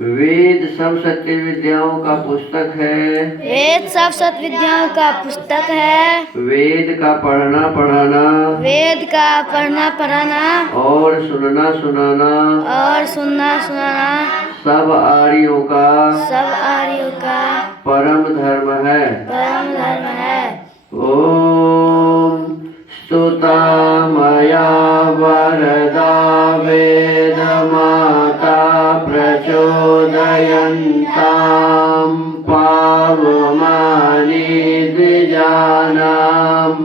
वेद सब सत्य विद्याओं का पुस्तक है। वेद सब सत्य विद्याओं का पुस्तक है। वेद का पढ़ना पढ़ाना, वेद का पढ़ना पढ़ाना और सुनना सुनाना, और सुनना सुनाना सब आर्यों का परम धर्म है। ओम स्तुता मया वरदा वेद माता प्रचोदयन्तां पावमानि द्विजानाम्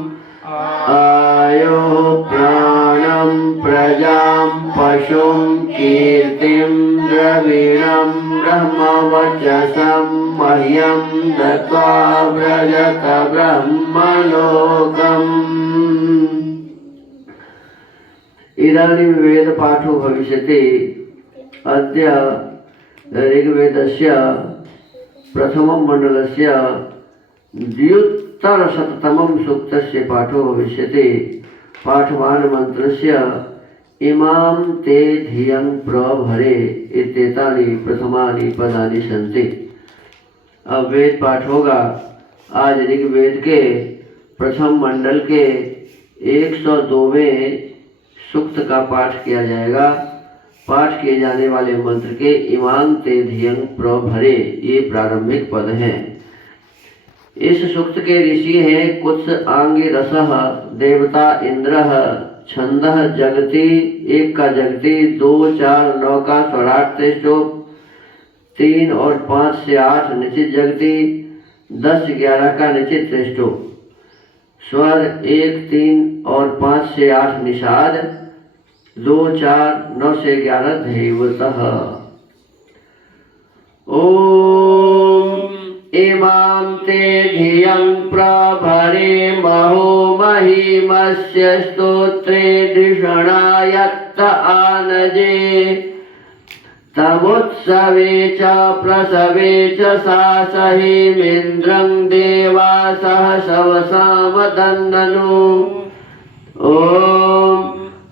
आयो प्राणं प्रजां पशुं कीर्तिं द्रविणं ब्रह्मवचसं मह्यं दत्त्वा व्रजत ब्रह्मलोकम्। इदानीं वेदपाठो भविष्यति। अद्य ऋग्वेदस्य प्रथमं मण्डलस्य द्व्युत्तरशततमं सूक्तस्य पाठो भविष्यति। पाठवान् मन्त्रस्य इमां ते धियं प्रभरे इत्येतानि प्रथमानि पदानि सन्ति। अब वेद पाठ होगा। आज ऋग्वेद के प्रथम मंडल के 102वें सूक्त का पाठ किया जाएगा। पाठ किए जाने वाले मंत्र के इमां ते धियं प्रभरे ये प्रारंभिक पद हैं। इस सूक्त के ऋषि हैं कुत्स आंगिरसः, देवता इंद्रः, छंदः जगति, 1 का जगति, 2, 4, 9 का स्वराट तेष्टो, 3 और 5 से 8 निश्चित जगति, 10, 11 का निश्चित तेष्टो, स्वर 1, 3 और 5 से 8 निषाद, 2, 4, 9 से 11 धैवतः। ओम इमां ते धियं प्रभरे महो महिमस्य स्तोत्रे धिषणायत्त आनजे तमुत्सवे च प्रसवे च सासहिमिन्द्रं देवासः शवसामदन्ननु। ओम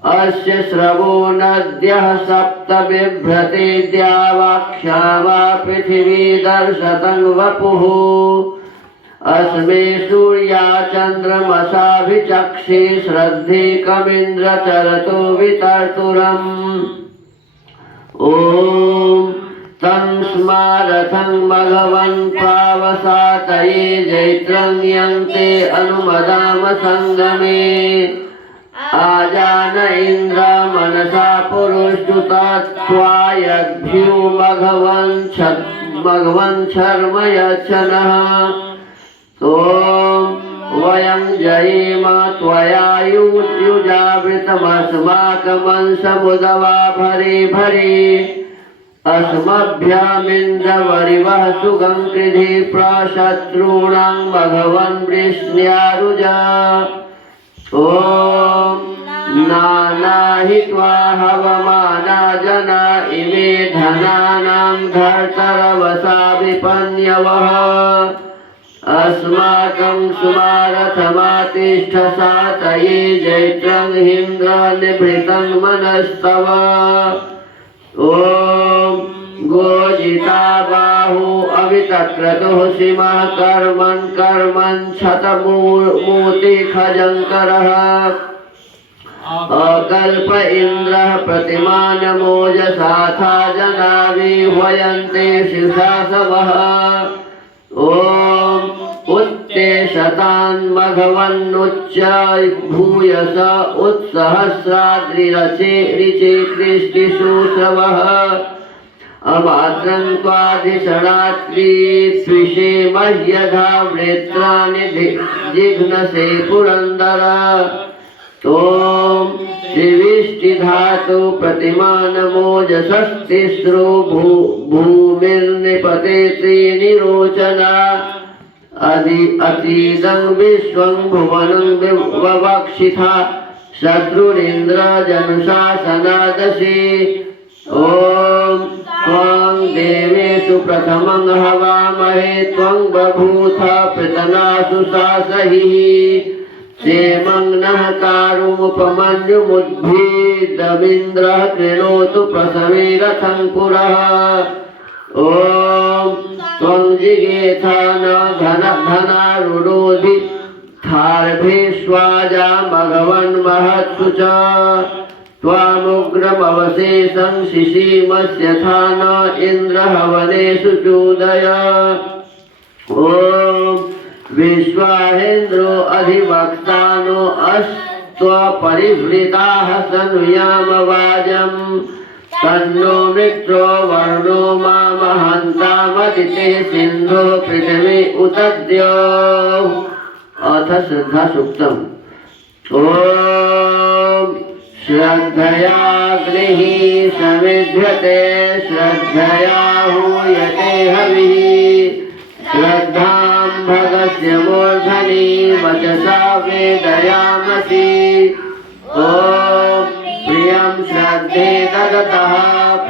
अस्य श्रवो नद्यः सप्त बिभ्रते द्यावाक्षामा पृथिवी दर्शतं वपुः अस्मे सूर्या चन्द्रमसाभिचक्षे श्रद्धे कमिन्द्र चरतो वितर्तुरम्। ओम तं स्मारथं मघवन् प्रावसातये जैत्रं यन्ते अनुमदाम संगमे आजान इन्द्र मनसा पुरुष्टुतात्वायद्भ्यो मघवन् शर्म यच्छनः। ओम वयं जयेम त्वया युजावृतमस्माकमंसमुदवा भरे भरे अस्मभ्यमिन्द्रवरिवः सुगं कृधि प्रशत्रूणां मघवन् वृष्ण्यारुजा। ओम नानाहि त्वा हवमाना जना इमे धनानां धर्तरवसा विपन्यवः अस्माकं सुमारथमातिष्ठ सातये जैत्रं हिन्द्र निभृतं मनस्तव। ओम गोजिता बाहु अवितक्रतुः सीमः कर्मन् क्षतमूर्ति खजङ्करः अकल्प इन्द्रः प्रतिमानमोजसाथा जना विह्वयन्ते शिशासवः। ओम उत्तेषतान् मघवन्नुच्च भूयस उत्सहस्राद्रिरचे ऋचे कृष्टिषु श्रवः अमात्रं त्वाधिषणात्रिषे मह्यधा वृत्राणि जिघ्नसे पुरन्दर। ओम त्रिविष्टिधातु प्रतिमानमोजसस्तिस्रो भूमिर्निपते त्रिनिरोचना अतीदं विश्वं भुवनं ववक्षिथा शत्रुरिन्द्र जनुशासनादशे। ओम त्वं देवेषु प्रथमं हवामहे त्वं बभूथ पृतनासु सासहिः क्षेमं नः कारुमुपमन्युमुद्भिदमिन्द्रः कृणोतु प्रसवे रथं पुरः। ॐ त्वं जिगेथा न धनारुरोधि थार्भेष्वाजा भगवन्महत्सु च त्वामुग्रमवशेषं शिशीमस्यथा न इन्द्रहवनेषु चूदय ॐ विश्वाहेन्द्रो अधिवक्तानो अस्त्वपरिवृताः सनुयामवाजम् तन्नो मित्रो वर्णो मामहन्तामदिते सिन्धो पृथिवी उतद्यो अथ श्रद्धासूक्तम् ॐ श्रद्धयाग्निः समिध्यते श्रद्धया हूयते हविः श्रद्धां भगस्य मूर्धनि वचसा वेदयामसि ॐ प्रियं श्रद्धे ददतः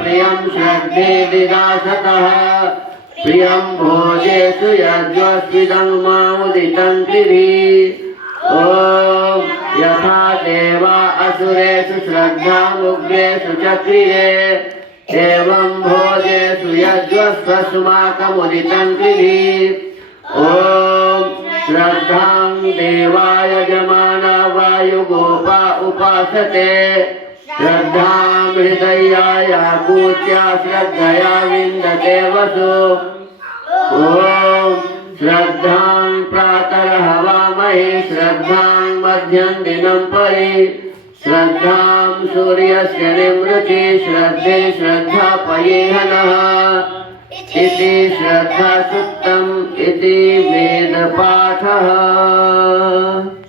प्रियं श्रद्धे विदासतः प्रियं भोजेषु यज्वस्विदं मामुदितं कृधि ॐ यथा देवा असुरेषु श्रद्धामुग्रेषु चक्रिये एवं भोजेषु यज्वस्वस्माकमुदितं कृधि ॐ श्रद्धां देवाय यजमाना वायुगोपा उपासते श्रद्धां हृदयाय पूज्या श्रद्धया विन्दते वसु ॐ श्रद्धां प्रातर्हवामहे श्रद्धां मध्यं दिनं परि श्रद्धां सूर्यस्य निमृचे श्रद्धे श्रद्धापयेहनः इति श्रद्धासूक्तम् इति वेदपाठः।